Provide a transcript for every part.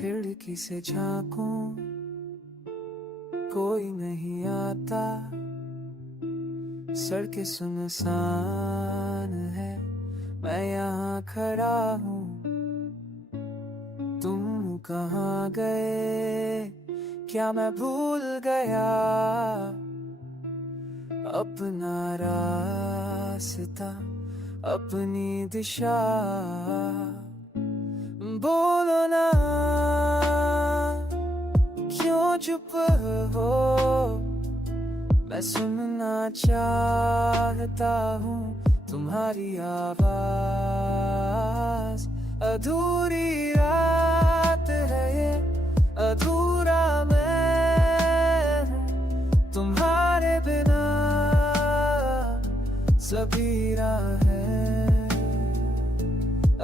खिड़की से झांकूं, कोई नहीं आता, सड़कें सुनसान है, मैं यहाँ खड़ा हूँ। तुम कहाँ गए, क्या मैं भूल गया अपना रास्ता, अपनी दिशा? बोलो ना, क्यों चुप हो? मैं सुनना चाहता हूँ तुम्हारी आवाज। अधूरी रात है ये, अधूरा मैं हूँ, तुम्हारे बिना सबीरा है।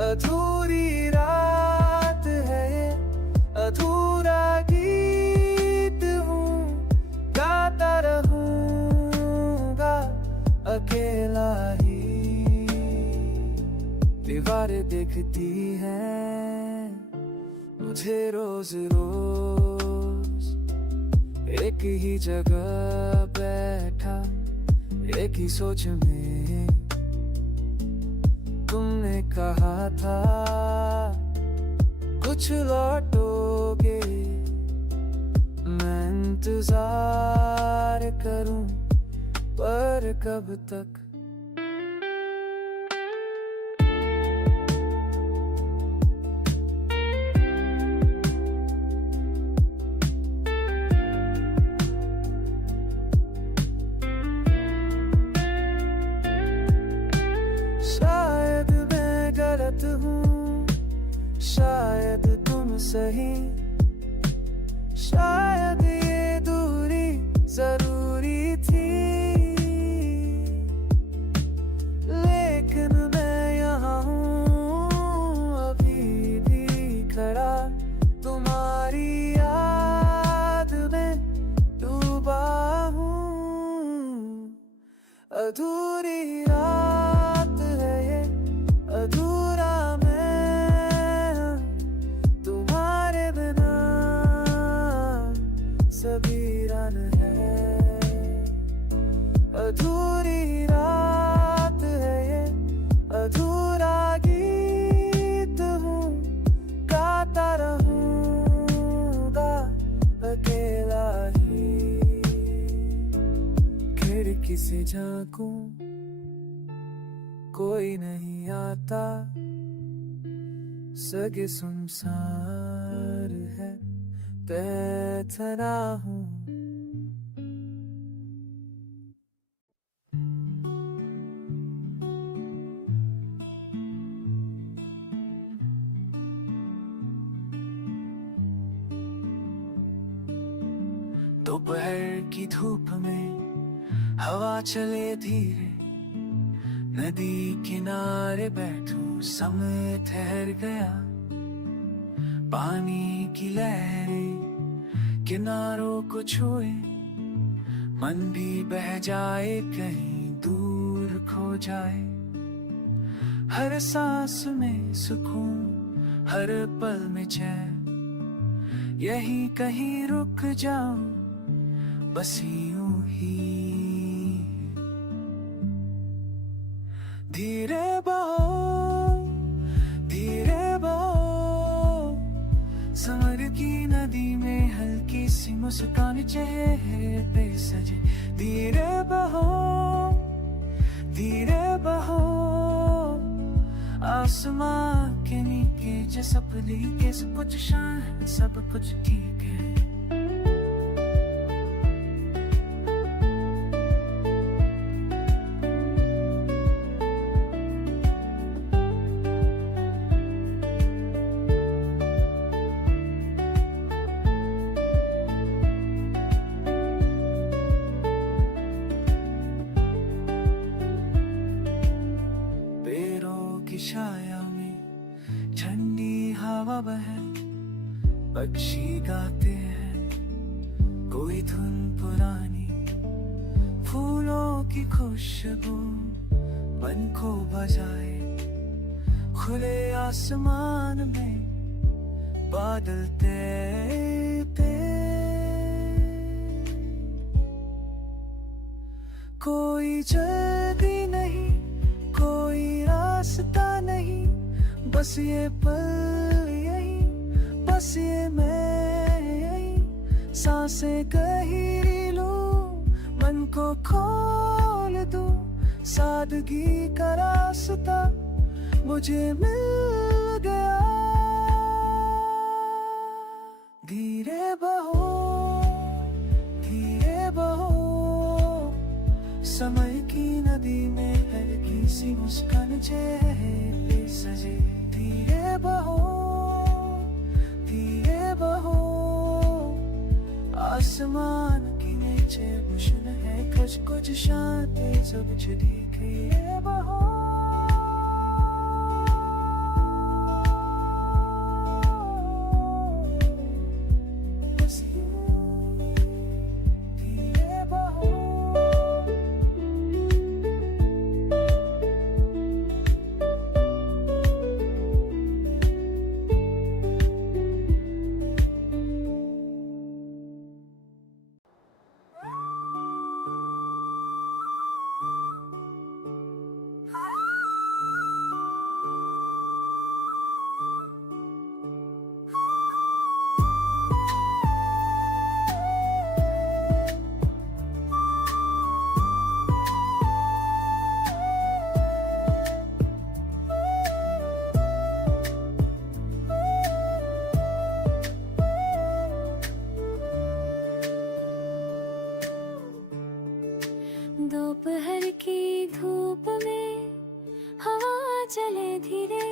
अधूरी रात है ये, अधूरा गीत हूँ, गाता रहूँगा अकेला ही। दीवारें दिखती हैं मुझे रोज रोज, एक ही जगह बैठा, एक ही सोच में। तुमने कहा था कुछ लौटोगे, मैं इंतजार करूं, पर कब तक? शायद मैं गलत हूँ, शायद तुम सही, शायद ये दूरी जरूरी थी। लेकिन मैं यहाँ हूँ अभी भी खड़ा, तुम्हारी याद में डूबा हूँ। अधूरी रात है ये, अधूरा मैं, तुम्हारे बिना सबीरा है। अधूरी रात है ये, अधूरा गीत हूँ, गाता रहूँगा अकेला ही। खिड़की से झांकूं, कोई नहीं आता, सगे सुनसान है, बैठा हूँ। दोपहर की धूप में हवा चले धीरे, नदी किनारे बैठूं, समय ठहर गया। पानी की लहरें किनारों को छुए, मन भी बह जाए, कहीं दूर खो जाए। हर सांस में सुकून, हर पल में चैन, यहीं कहीं रुक जाऊं बस यूं ही। धीरे बहो, धीरे बहो, समर की नदी में हल्की सी मुस्कान चेहरे पे सजे। धीरे बहो, धीरे बहो, आसमां के नीचे जो सपने के सब कुछ शान, सब कुछ ठीक है। की छाया में ठंडी हवा बहे, पक्षी गाते हैं कोई धुन पुरानी, फूलों की खुशबू मन को बजाए। खुले आसमान में बादल तेरे पे कोई जल्दी नहीं, कोई रास्ता नहीं, बस ये पल यही, बस ये मैं यही, सांसें गहरी लूं, मन को खोल दूं, सादगी का रास्ता मुझे मिल गया। धीरे बहो, धीरे बहो, समय की नदी में हल्की सी मुस्कान चेहरे सजे। धीरे बहो, धीरे बहो, आसमान की नीचे गुशन है, कुछ कुछ शांति सब छुड़ी। धीरे बहो, दोपहर की धूप में हवा चले धीरे,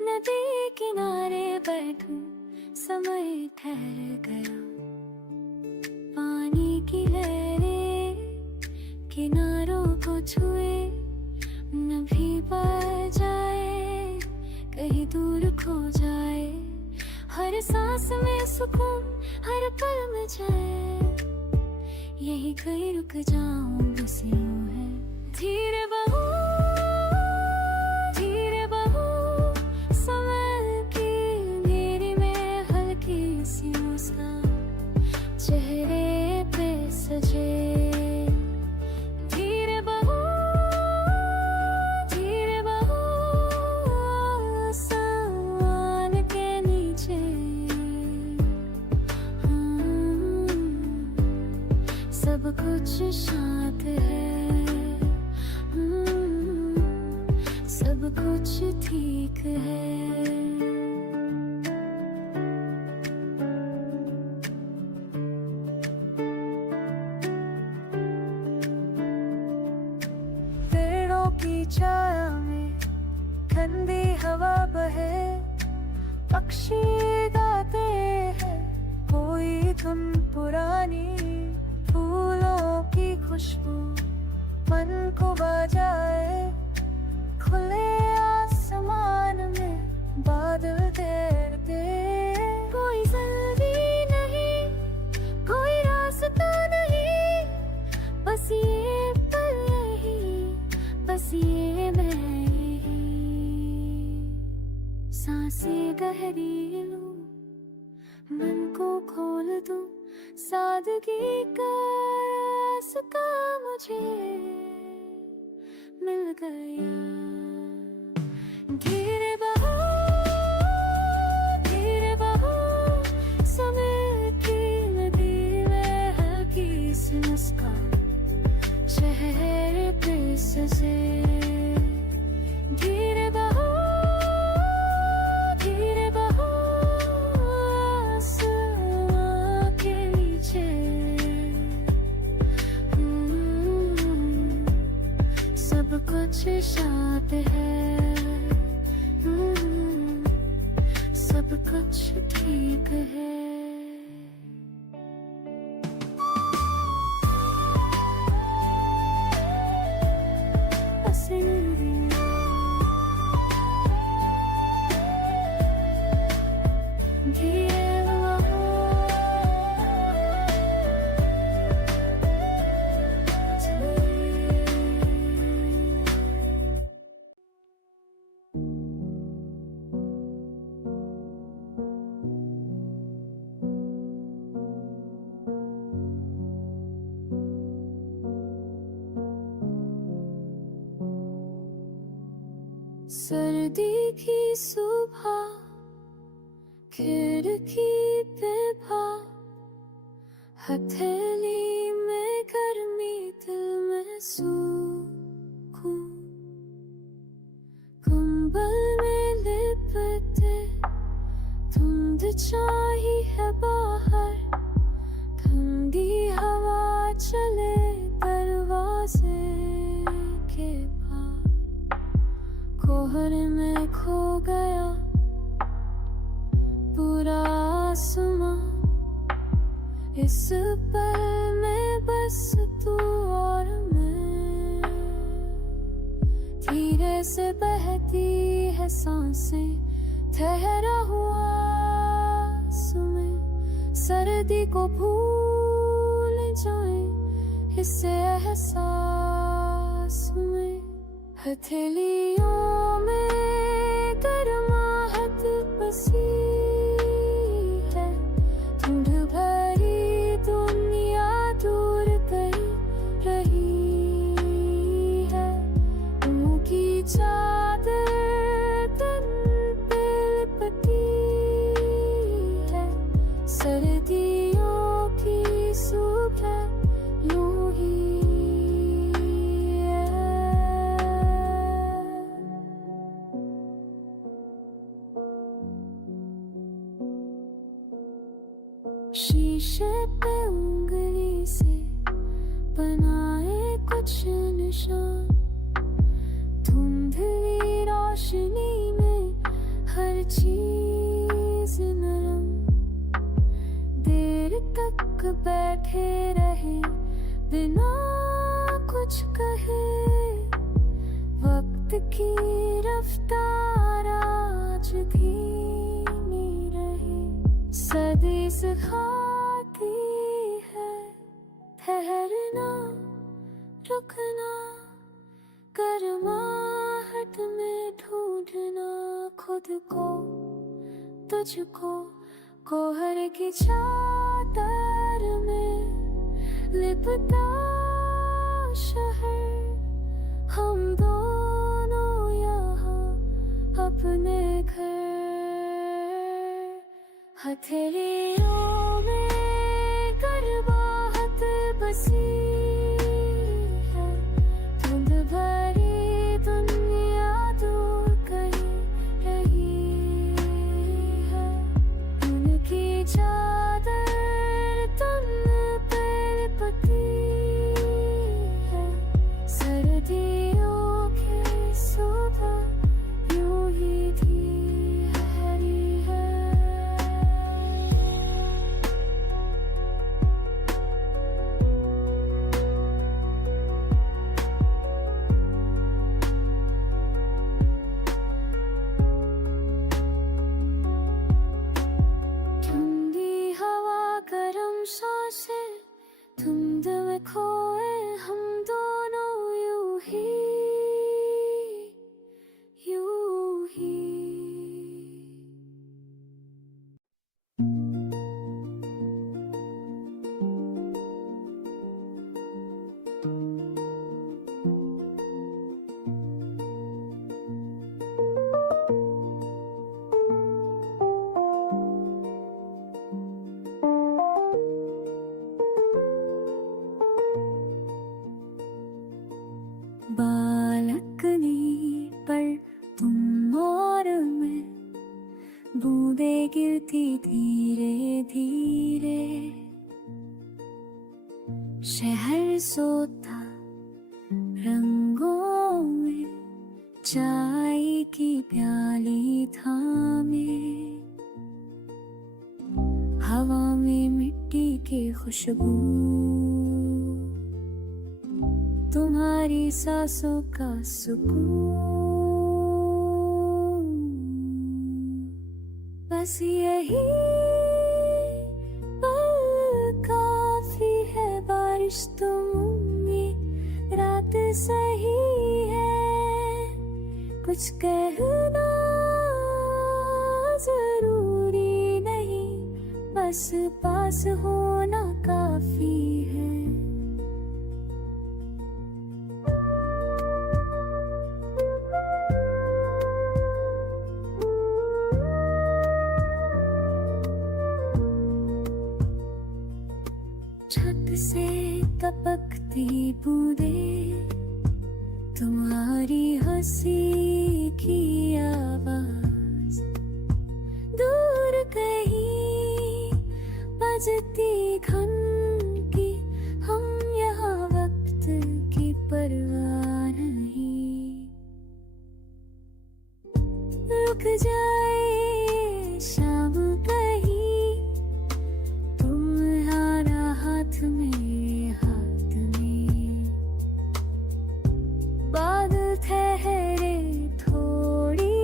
नदी किनारे बैठूं, समय ठहर गया। पानी की लहरें किनारों को छुए, न भी पड़ जाए, कहीं दूर खो जाए। हर सांस में सुकून, हर पल में चैन, यही कहीं रुक जाऊं बस यूं है। धीरे बहो, धीरे बहो, समय की अंधेरी में हल्की सी मुस्कान चेहरे पे सजे। धीरे बहो, धीरे बहो, आसमान के नीचे सब कुछ शांत है, सब कुछ ठीक है। पेड़ों की छाया में ठंडी हवा बहे, पक्षी गाते हैं कोई धुन पुरानी, फूलों की खुशबू मन को बजाए। खुले आसमान में बादल तैरते, कोई जल्दी नहीं, कोई रास्ता नहीं, बस ये पल यही, बस ये मैं यही, सांसें गहरी लूं, मन को खोल दूं, सादगी का रास्ता मुझे मिल गया। धीरे बहो, धीरे बहो, समय की नदी में हल्की सी मुस्कान चेहरे पे सजे। धीरे बहो, धीरे बहो, आसमान के नीचे सब कुछ शांत सर्दी की सुबह खिड़की पे भाव, हथेली में गर्मी दिल में सुकून, कंबल में लिपटे धुंध छाई है बाहर, ठंडी हवा चले दरवाजे के पार, कोहर में खो गया पूरा आसमां, इस पल में बस तू और मैं, धीरे से बहती है सांसें, ठहरा हुआ समय, सर्दी को भूल जाए इस एहसास में, हथेलियों में गर्माहट बसी है, धुंध भरी दुनिया दूर गई रही है, मुंह की चादर तन पे लिपटी है, सर्दियों की सुबह यूं ही है। शीशे पे उंगली से बनाए कुछ निशान, धुंधली रोशनी में हर चीज नरम, देर तक बैठे रहे बिना कुछ कहे, वक्त की रफ्तार आज धीमी रहे, सदी सिखाती है ठहरना रुकना, गर्माहट में ढूंढना खुद को तुझको, कोहर की चादर में लिपटा शहर, हम दोनों यहाँ अपने घर, हथेलियों में गर्माहट बसी है, धुंध भरी दुनिया दूर कहीं रही है, उनकी चादर तन पे लिपटी है, सर्दियों की सुबह यूं ही ठहरी है। ठंडी हवा गरम सांसें, धुंध में खोए हम दोनों यूं ही यूं ही। बालकनी पर तुम और मैं, बूंदे गिरती धीरे धीरे, शहर सोता रंगों में, चाय की प्याली थामे, हवा में मिट्टी की खुशबू, तुम्हारी सांसों का सुकून, बस यही पल काफी है, बारिश तुमने रात सही है, कुछ कहना जरूरी नहीं, बस पास होना काफी है। से टपकती बूंदे, तुम्हारी हंसी की आवाज दूर कहीं बजती घंटी, हम यहाँ वक्त की परवाह नहीं। रुक जाए शाम कहीं, तुम्हारा हाथ मेरे हाथ में, बादल ठहरे थोड़ी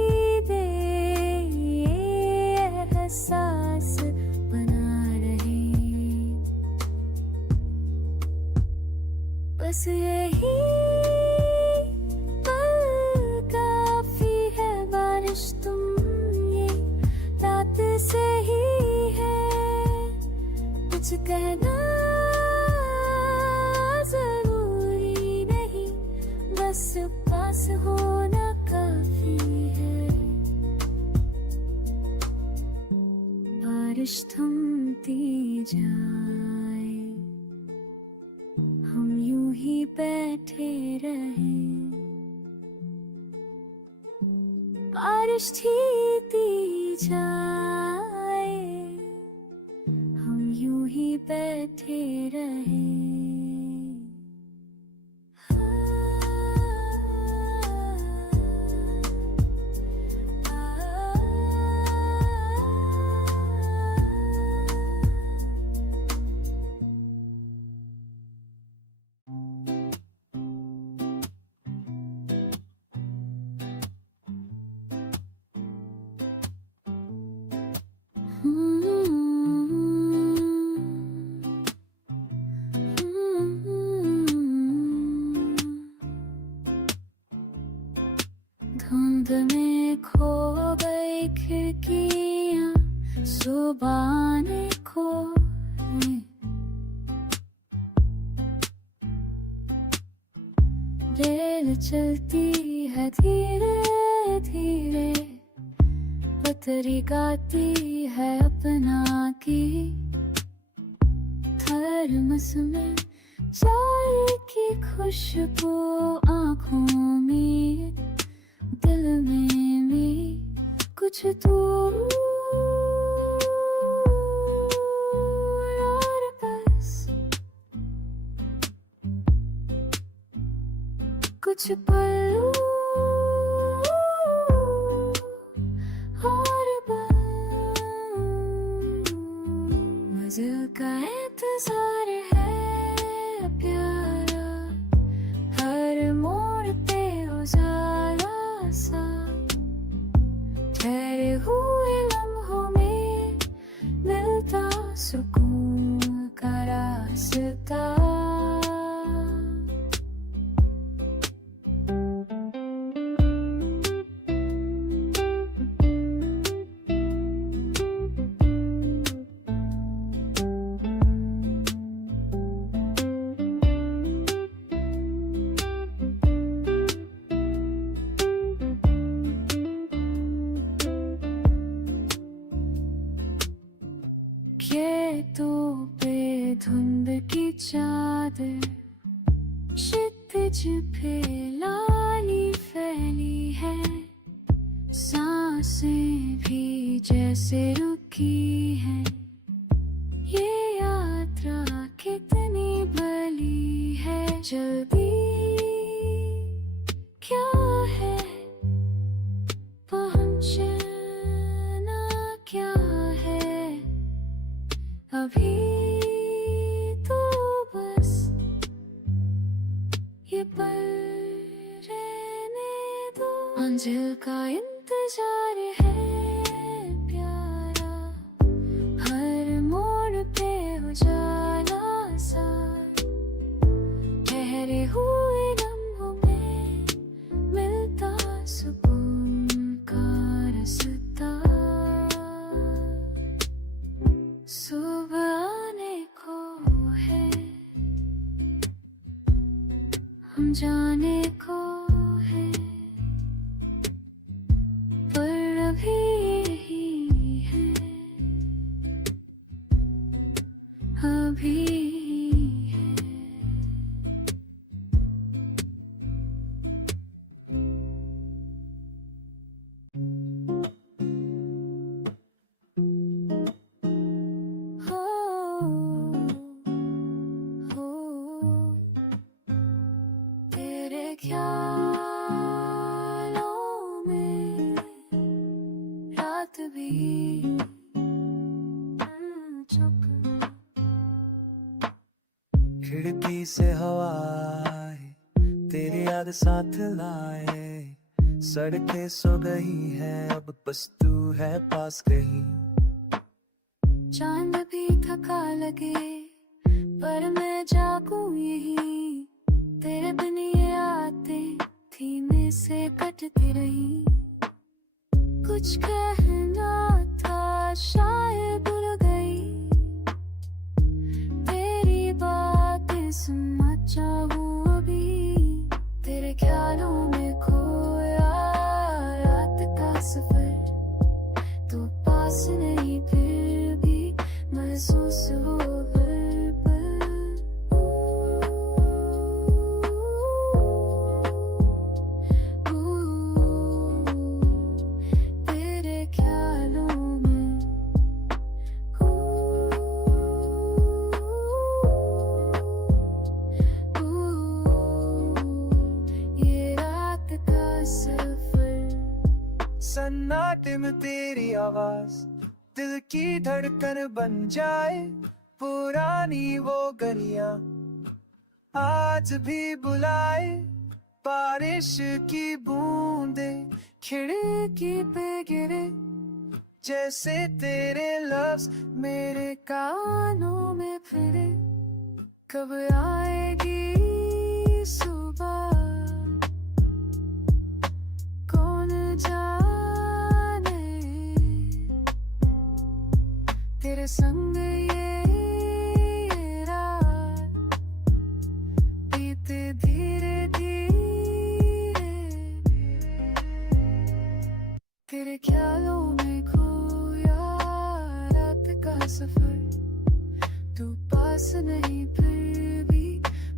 देर, ये एहसास बना रहे। बस यही पल काफी है, बारिश तुम ये रात सही है, कुछ कहना जरूरी नहीं, बस पास होना काफी है। बारिश थमती जाए, हम यूं ही बैठे रहे, बारिश थीती जाए, हम यूं ही बैठे रहे। धुंध में खो गई खिड़कियां, सुबह ने खो रेल चलती है धीरे धीरे, पतरी गाती है अपना की, थर्मस में चाय की खुशबू आँखों में, दिल में भी कुछ दूर और बस कुछ पल और बस, मंजिल का इंतजार है प्यारा, हर मोड़ पे उजाला सा, ठहरे हुए लम्हों में मिलता सुकून का रास्ता। खेतों पे धुंध की चादर, क्षितिज पे लाली फैली है, सांसें भी जैसे रुकी है, ये यात्रा कितनी भली है, जल्दी क्या है पहुंचना क्या है, अभी तो बस ये पल रहने दो, मंजिल का इंतजार है प्यारा, हर मोड़ पे उजाला सा, ठहरे हुए लम्हों में मिलता सुकून का रास्ता। सुबह आने को है, हम जाने को है, पर अभी यही है, अभी खिड़की से हवा आए, तेरी याद साथ लाए। सड़कें सो गई है, अब बस तू है पास कहीं। चांद भी थका लगे पर मैं जागूं यही, तेरे बिन ये आते धीमे से कटती रही। कुछ कहना था शायद भूल गई, तेरी बातें सुनना चाहूँ अभी। तेरे ख्यालों में खोया रात का सफर, तू पास नहीं फिर भी महसूस हो हर पल। तेरे ख्यालों में ये रात का सफर। सन्नाटे में तेरी आवाज दिल की धड़कन बन जाए। पुरानी वो गलियां आज भी बुलाए। बारिश की बूंदे खिड़की पे गिरे, जैसे तेरे लफ्ज मेरे कानों में फिरे। कब आएगी सुबह कौन जाने, तेरे संग ये रात बीते धीरे धीरे। तेरे ख्यालों में खोया रात का सफर, तू पास नहीं फिर भी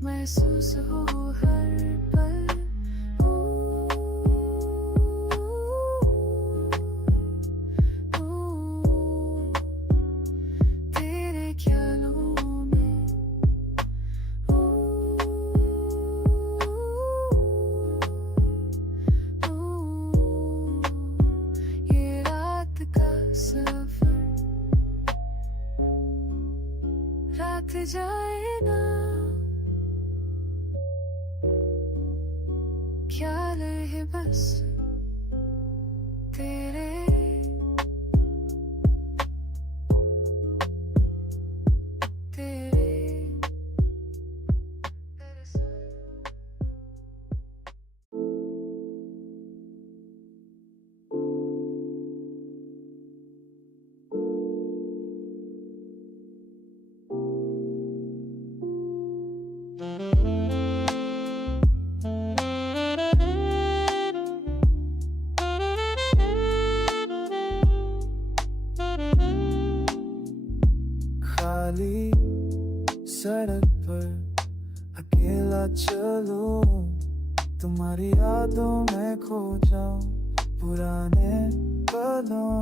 महसूस हो हर पल। तेरे ख्यालों में ये रात का सफर। रात जाए ना, ख्याल है बस तेरे। खाली सड़क पर अकेला चलूं, तुम्हारी यादों में खो जाऊं। पुराने पलों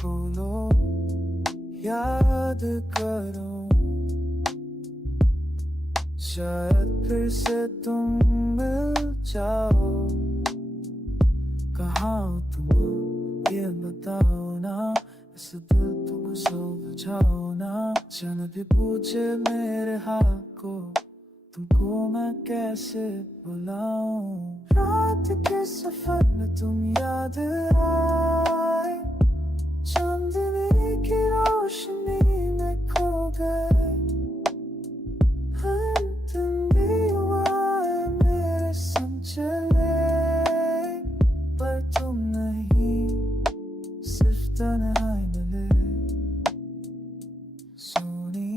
को लो याद करो, शायद फिर से तुम मिल जाओ। कहाँ हो तुम ये बताओ ना, इस दिल तुम सो बुझाओ ना। जन भी पूछे मेरे हाल को, तुमको मैं कैसे बुलाऊं। रात के सफर में तुम याद आए, चांदनी की रोशनी में खो गए। हर दिन भी हुआ है मेरे संग चले, पर तुम नहीं सिर्फ तन्हाई मिले। सोनी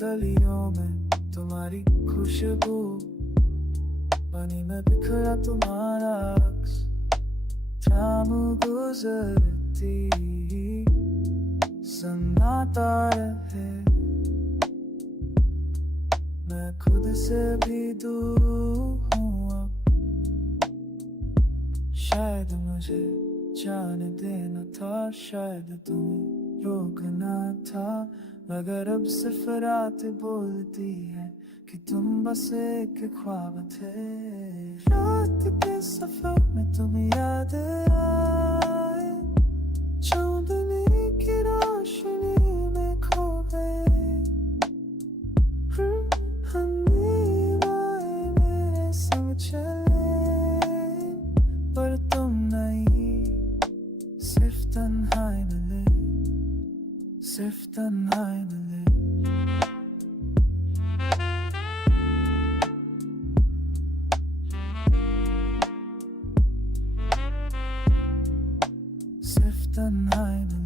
गलियों में तुम्हारी खुशबू, पानी में बिखरा तुम्हारा अक्स, थाम गुजरती सन्नाटा रहे। मैं खुद से भी दूर हूँ अब, शायद मुझे जाने देना था, शायद तुम्हें रोकना था। मगर अब सिर्फ रात बोलती है कि तुम बस एक ख्वाब थे। रात के सफर में तुम याद आए, चांदनी की रोशनी में खो गए। सिर्फ तन्हाई मिले। सिर्फ तन्हाई मिले।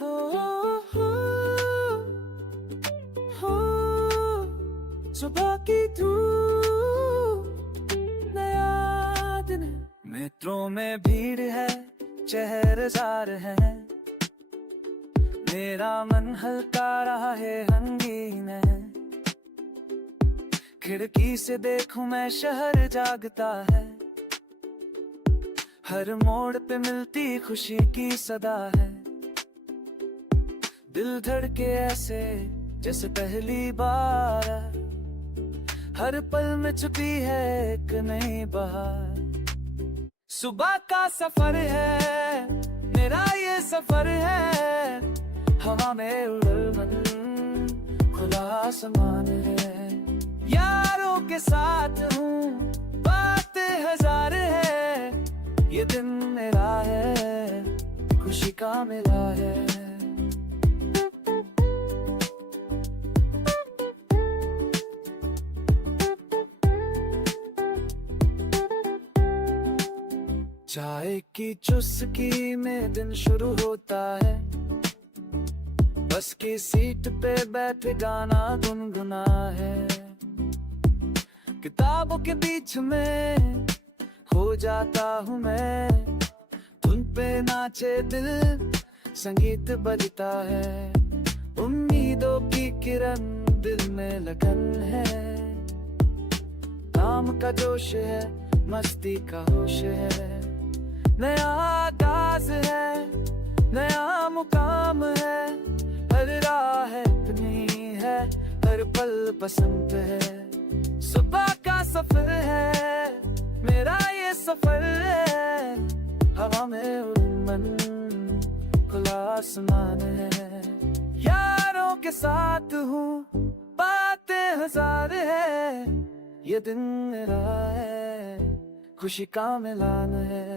हो, हो, हो, सुबह की धूप, नया दिन है। मित्रों में भीड़ है, चेहरेदार है, मेरा मन हल्का रहा है, रंगीन है। खिड़की से देखूं मैं शहर जागता है, हर मोड़ पे मिलती खुशी की सदा है। दिल धड़के ऐसे जैसे पहली बार, हर पल में छुपी है एक नई बहार। सुबह का सफर है मेरा, ये सफर है, हवा में उड़न खुला आसमान है। यारों के साथ हूँ, बातें हजार है, ये दिन मेरा है, खुशी का मेला है। चाय की चुस्की में दिन शुरू होता है, बस की सीट पे बैठ गाना गुनगुना है। किताबों के बीच में खो जाता हूँ मैं, धुन पे नाचे दिल, संगीत बजता है। उम्मीदों की किरण दिल में लगन है, काम का जोश है, मस्ती का होश है। नया आगाज है, नया मुकाम है, हर राह अपनी है, हर पल बसंत है। सुबह का सफर है मेरा, ये सफर है, हवा में उड़न खुला आसमान है। यारों के साथ हूँ, बातें हजार है, ये दिन मेरा है, खुशी का मिलान है।